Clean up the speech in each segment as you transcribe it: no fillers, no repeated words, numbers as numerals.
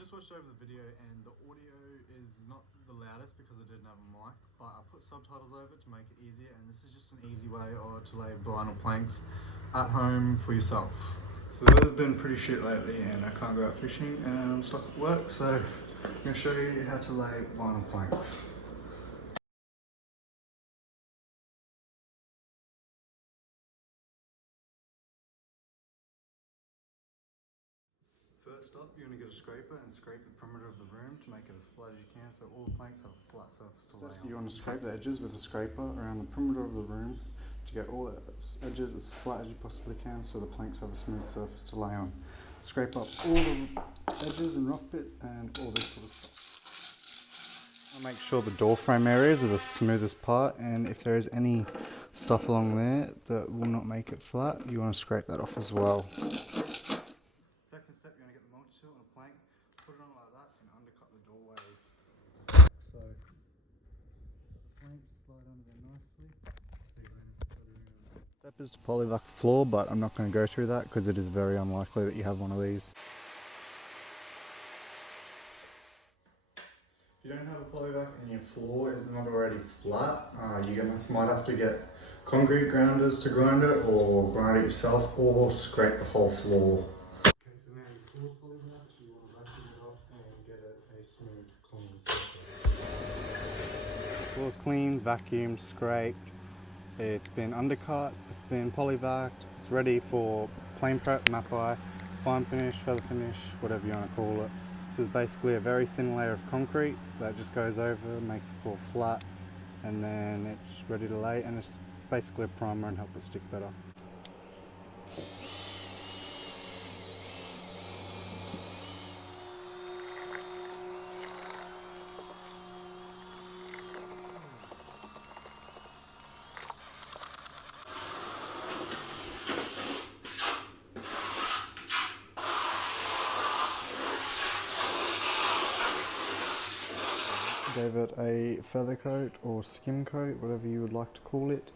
just watched over the video and the audio is not the loudest because I didn't have a mic, but I put subtitles over to make it easier, and this is just an easy way to lay vinyl planks at home for yourself. So the weather's been pretty shit lately and I can't go out fishing and I'm stuck at work, so I'm going to show you how to lay vinyl planks. First up, you're going to get a scraper and scrape the perimeter of the room to make it as flat as you can so all the planks have a flat surface to lay on. You want to scrape the edges with a scraper around the perimeter of the room to get all the edges as flat as you possibly can so the planks have a smooth surface to lay on. Scrape up all the edges and rough bits and all this sort of stuff. Make sure the door frame areas are the smoothest part, and if there is any stuff along there that will not make it flat, you want to scrape that off as well. Second step, you're going to get the multi-tool and a plank, put it on like that and undercut the doorways. So, the planks slide under there nicely. Step is to polyvac the floor, but I'm not going to go through that because it is very unlikely that you have one of these. If you don't have a polyvac and your floor is not already flat, might have to get concrete grounders to grind it, or grind it yourself, or scrape the whole floor. Okay, so now your floor polyvac, you want to vacuum it off and get it a smooth, clean surface. Floor's clean, vacuumed, scraped. It's been undercut, it's been polyvaced, it's ready for plane prep, map-eye, fine finish, feather finish, whatever you want to call it. This is basically a very thin layer of concrete that just goes over, makes the floor flat, and then it's ready to lay, and it's basically a primer and help it stick better. Gave it a feather coat or skim coat, whatever you would like to call it.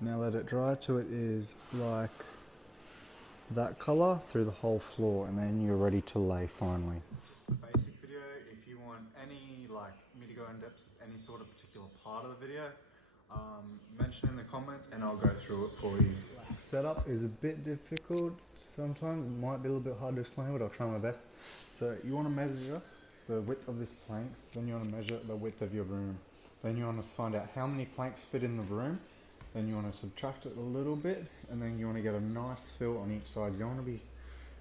Now let it dry till it is like that colour through the whole floor, and then you're ready to lay finally. Just a basic video. If you want me to go in depth with any sort of particular part of the video, mention in the comments and I'll go through it for you. Setup is a bit difficult sometimes, it might be a little bit hard to explain, but I'll try my best. So you want to measure the width of this plank, then you want to measure the width of your room. Then you want to find out how many planks fit in the room, then you want to subtract it a little bit, and then you want to get a nice fill on each side. You don't want to be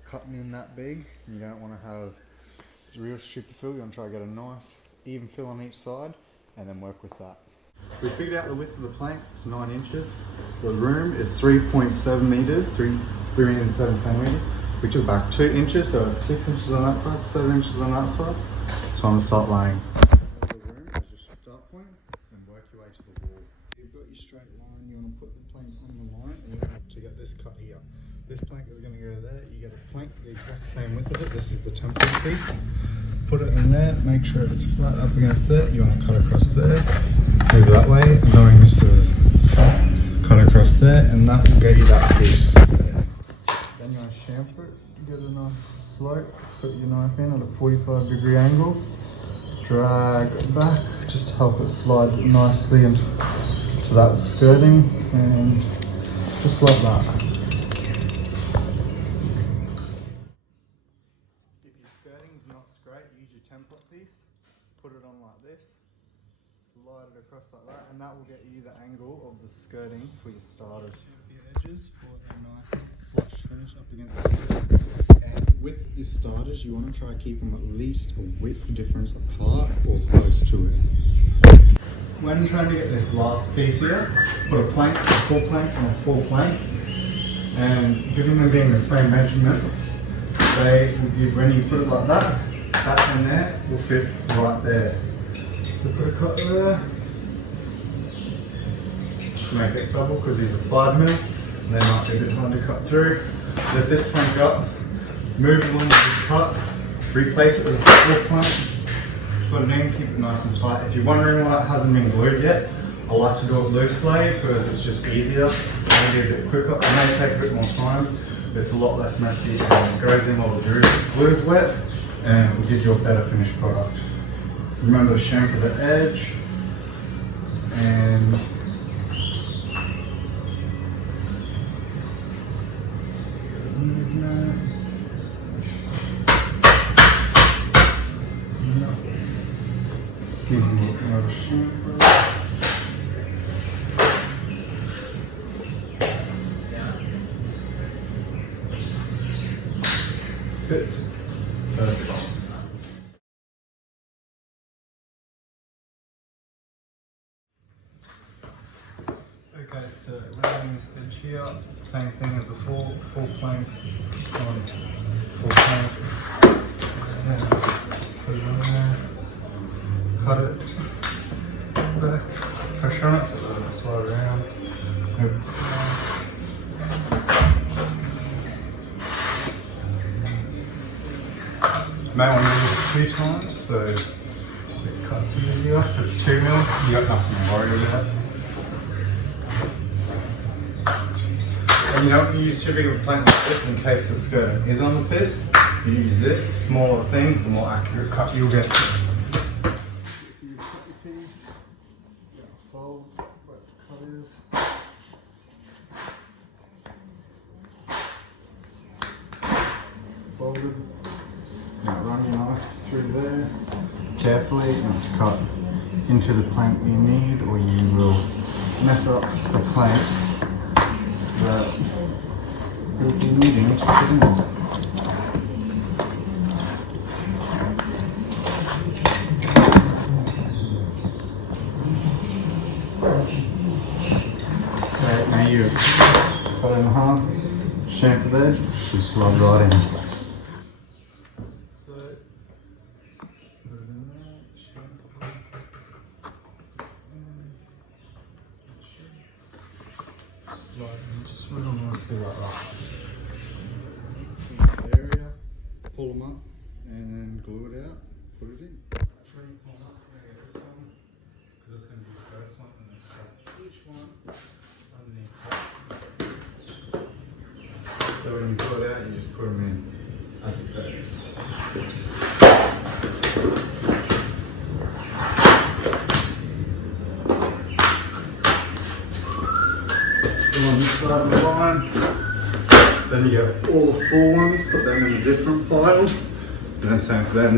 cutting in that big, you don't want to have a real stupid fill, you want to try to get a nice even fill on each side and then work with that. We figured out the width of the plank, it's 9 inches. The room is 3.7 metres, 3 metres 7 centimetres, which is back 2 inches, so it's 6 inches on that side, 7 inches on that side. So I'm going to start laying. The room is your start point, and work your way to the wall. You've got your straight line, you want to put the plank on the line, and you have to get this cut here. This plank is going to go there, you get a plank the exact same width of it, this is the template piece. Put it in there, make sure it's flat up against there, you want to cut across there, move it that way, knowing this is cut across there, and that will get you that piece. Then you want to chamfer it, get a nice slope, put your knife in at a 45-degree angle, drag it back, just to help it slide nicely into that skirting, and just like that. If your skirting is not straight, use your template piece, put it on like this, slide it across like that, and that will get you the angle of the skirting for your starters. Your edges for a nice flush finish up against the skirting. And with your starters, you want to try to keep them at least a width difference apart or close to it. When trying to get this last piece here, put a plank, a full plank and a full plank, and given them being the same measurement, they will give, when you put it like that in there will fit right there. So put a cut there, to make it double because these are 5mm, they might be a bit hard to cut through. Lift this plank up, move along with this cut, replace it with a full plank, put it in, keep it nice and tight. If you're wondering why it hasn't been glued yet, I like to do it loosely because it's just easier. It's going to be a bit quicker. It may take a bit more time, but it's a lot less messy and it goes in while the glue is wet. and it will give you a better finished product. Remember to chamfer the edge and give you another chamfer. Fits perfect. Okay, so rounding this edge here, same thing as before, full plank on full plank. And put it on there, cut it back, pressure on it so that it'll slide around. You may want to use it 2 times so it cuts easier. If it's 2 mil, you got nothing to worry about. And you don't use too big of a plank like this in case the skirt is on the piece. You use this, the smaller thing, the more accurate cut you'll get. So you cut your piece, fold where the cut is. Folded. Now run your knife through there carefully not to cut into the plank you need, or you will mess up the plank that you'll be needing to fit in. Okay, now you cut it in half, chamfer the edge, should slide right in. Just run on nicely like that. Area, pull them up, and then glue it out, put it in. That's when you pull them up, we're going to get this one, because it's going to be the first one, and then stack each one underneath that. So when you pull it out, you just put them in as it goes. On this side of the line, then you get all the full ones, put them in a different pile, and then same for them.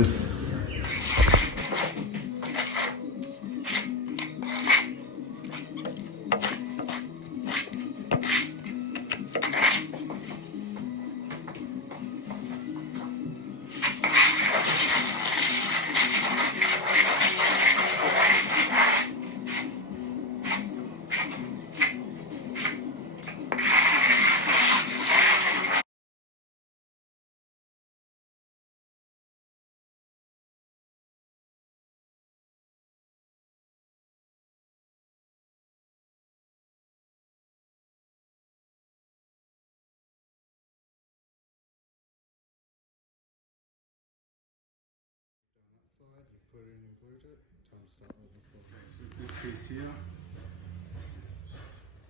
You put it in and glued it. Time to start with this side. So with this piece here,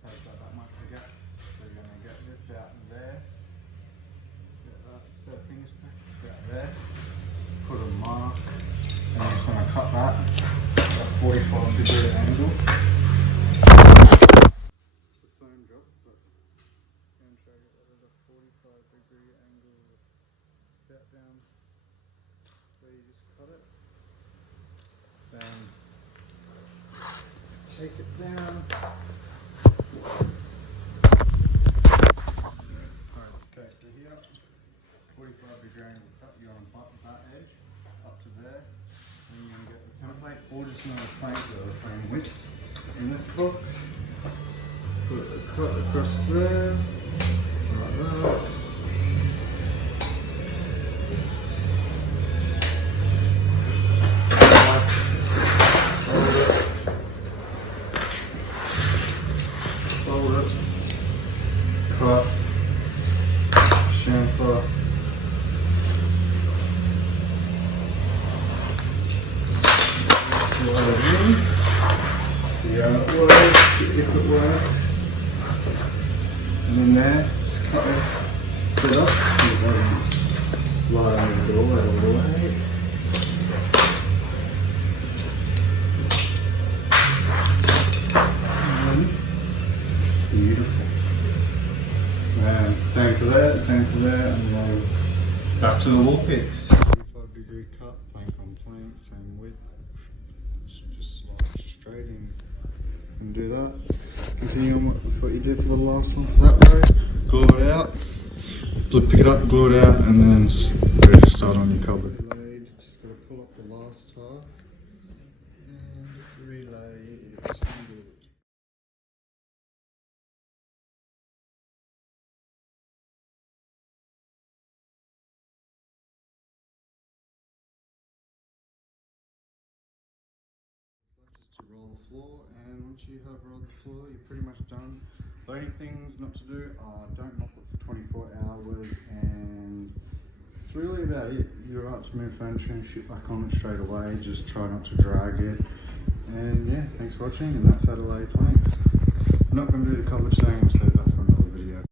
take that much to get. So you're going to get this out there, get that finger snack out there, put a mark, and I'm just going to cut that at 45-degree angle. The foam drop, but I'm going to try to get that at a 45-degree angle, about down where you just cut it. Then take it down. Sorry, okay, so here, 45-degree angle cut, you're going to button that edge up to there, and you're going to get the template, or just another plank that the same width in this box. Put the cut across there, like that. Cut, chamfer, slide it in, see how it works, if it works, and then there, just cut this bit off, slide it all out of the way. Beautiful. And same for that, and then back to the wall picks. 45-degree cut, plank on plank, same width. Just slide straight in and do that. Continue on with what you did for the last one for that way. Glue it out, pick it up, glue it out, and then ready to start on your cupboard. Blade, just gotta pull up the last half and relay it. Just to roll the floor, and once you have rolled the floor, you're pretty much done. The only things not to do are don't mop it for 24 hours, and that's really about it. You're right to move furniture and shit back on it straight away. Just try not to drag it. And yeah, thanks for watching, and that's how to lay planks. I'm not going to do the cover today, I'm going to save